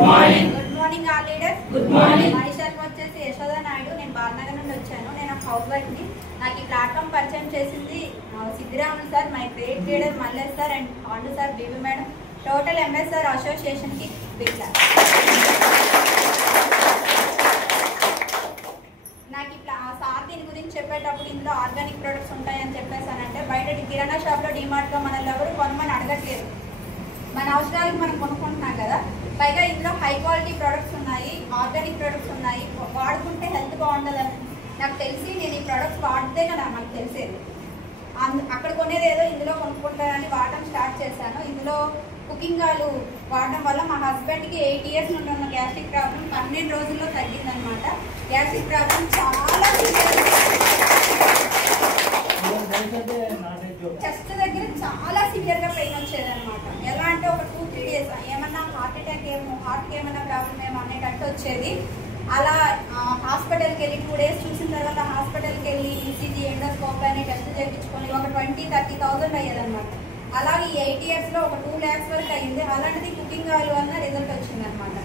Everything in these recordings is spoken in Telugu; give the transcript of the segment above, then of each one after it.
Good morning all leaders. Good morning. మనిషాకి వచ్చేసి యశోద నాయుడు. నేను బాలనగర్ నుండి వచ్చాను. నేను హౌస్ వైఫ్ని. నాకు ఈ ప్లాట్ఫామ్ పరిచయం చేసింది Siddiramulu sir, my great leader Mallesh sir and Pandu sir, BB madam, total MSR అసోసియేషన్కి బిగ్ క్లాస్. నాకు ఇట్లా సార్ దీని గురించి చెప్పేటప్పుడు ఇందులో ఆర్గానిక్ ప్రొడక్ట్స్ ఉంటాయని చెప్పేసానంటే బయట కిరాణా షాప్లో డిమార్ట్లో మనల్ని ఎవరు కొనమని అడగట్లేదు. మన అవసరాలకు మనం కొనుక్కుంటున్నాం కదా. పైగా ఇందులో హై క్వాలిటీ ప్రొడక్ట్స్ ఉన్నాయి, ఆర్గానిక్ ప్రొడక్ట్స్ ఉన్నాయి. వాడుకుంటే హెల్త్ బాగుంటుందని నాకు తెలిసి నేను ఈ ప్రొడక్ట్స్ వాడితే కదా మనకు తెలిసేది. అక్కడ కొనేది ఏదో ఇందులో కొనుక్కుంటానని వాడటం స్టార్ట్ చేశాను. ఇందులో కుకింగ్ ఆయిల్ వాడడం వల్ల మా హస్బెండ్కి 8 years నుండి ఉన్న గ్యాస్ట్రిక్ ప్రాబ్లం 12 రోజుల్లో తగ్గిందనమాట. గ్యాస్ట్రిక్ ప్రాబ్లం చాలా చెస్ట్ దగ్గర చాలా సివియర్గా పెయిన్ వచ్చేదన్నమాట. ఎలా అంటే ఒక 2-3 days ఏమన్నా హార్ట్కి ఏమన్నా ప్రాబ్లం ఏమో అనేటట్టు వచ్చేది. అలా హాస్పిటల్కి వెళ్ళి 2 days చూసిన తర్వాత హాస్పిటల్కి వెళ్ళి ఈసీజీ, ఎండోస్కోప్ అని టెస్ట్ చేయించుకొని ఒక 20-30,000 అయ్యేదన్నమాట. అలాగే 8 yearsలో ఒక 2 lakhs వరకు అయ్యింది. అలాంటిది కుకింగ్ ఆయిల్ వల్ల రిజల్ట్ వచ్చిందనమాట.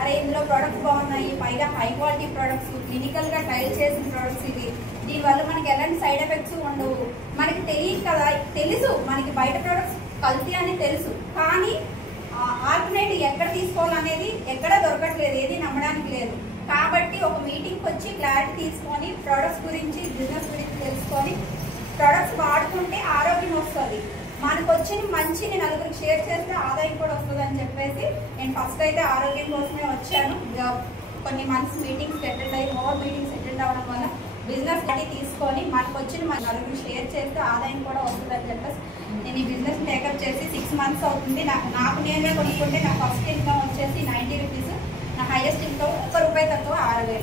అరే ఇందులో ప్రొడక్ట్స్ బాగున్నాయి, పైగా హై క్వాలిటీ ప్రొడక్ట్స్, క్లినికల్గా ట్రయల్ చేసిన ప్రొడక్ట్స్ ఇవి. దీనివల్ల మనకి ఎలాంటి సైడ్ ఎఫెక్ట్స్ ఉండవు. మనకి తెలియదు కదా, తెలుసు మనకి బయట ప్రొడక్ట్స్ కల్తీ అని తెలుసు, కానీ ఆల్టర్నేటివ్ ఎక్కడ తీసుకోవాలనేది ఎక్కడ దొరకట్లేదు, ఏది నమ్మడానికి లేదు. కాబట్టి ఒక మీటింగ్కి వచ్చి క్లారిటీ తీసుకొని ప్రొడక్ట్స్ గురించి, బిజినెస్ గురించి తెలుసుకొని ప్రొడక్ట్స్ వాడుకుంటే ఆరోగ్యం వస్తుంది. మనకు వచ్చిన మంచిని నలుగురికి షేర్ చేస్తే ఆదాయం కూడా వస్తుంది అని చెప్పేసి నేను ఫస్ట్ అయితే ఆరోగ్యం కోసమే వచ్చాను. కొన్ని మంత్స్ మీటింగ్స్ అటెండ్ అయ్యి మీటింగ్స్ అటెండ్ అవ్వడం వల్ల బిజినెస్ అన్ని తీసుకొని మనకు వచ్చిన మన నలుగురికి షేర్ చేస్తే ఆదాయం కూడా వస్తుంది అని చెప్పేసి నేను ఈ బిజినెస్ టేకప్ చేసి 6 months అవుతుంది. నాకు నేనే కొనుక్కుంటే నా ఫస్ట్ ఇన్కమ్ వచ్చేసి 90 rupees, నా హైయెస్ట్ ఇన్కమ్ ₹1 తక్కువ 6,000.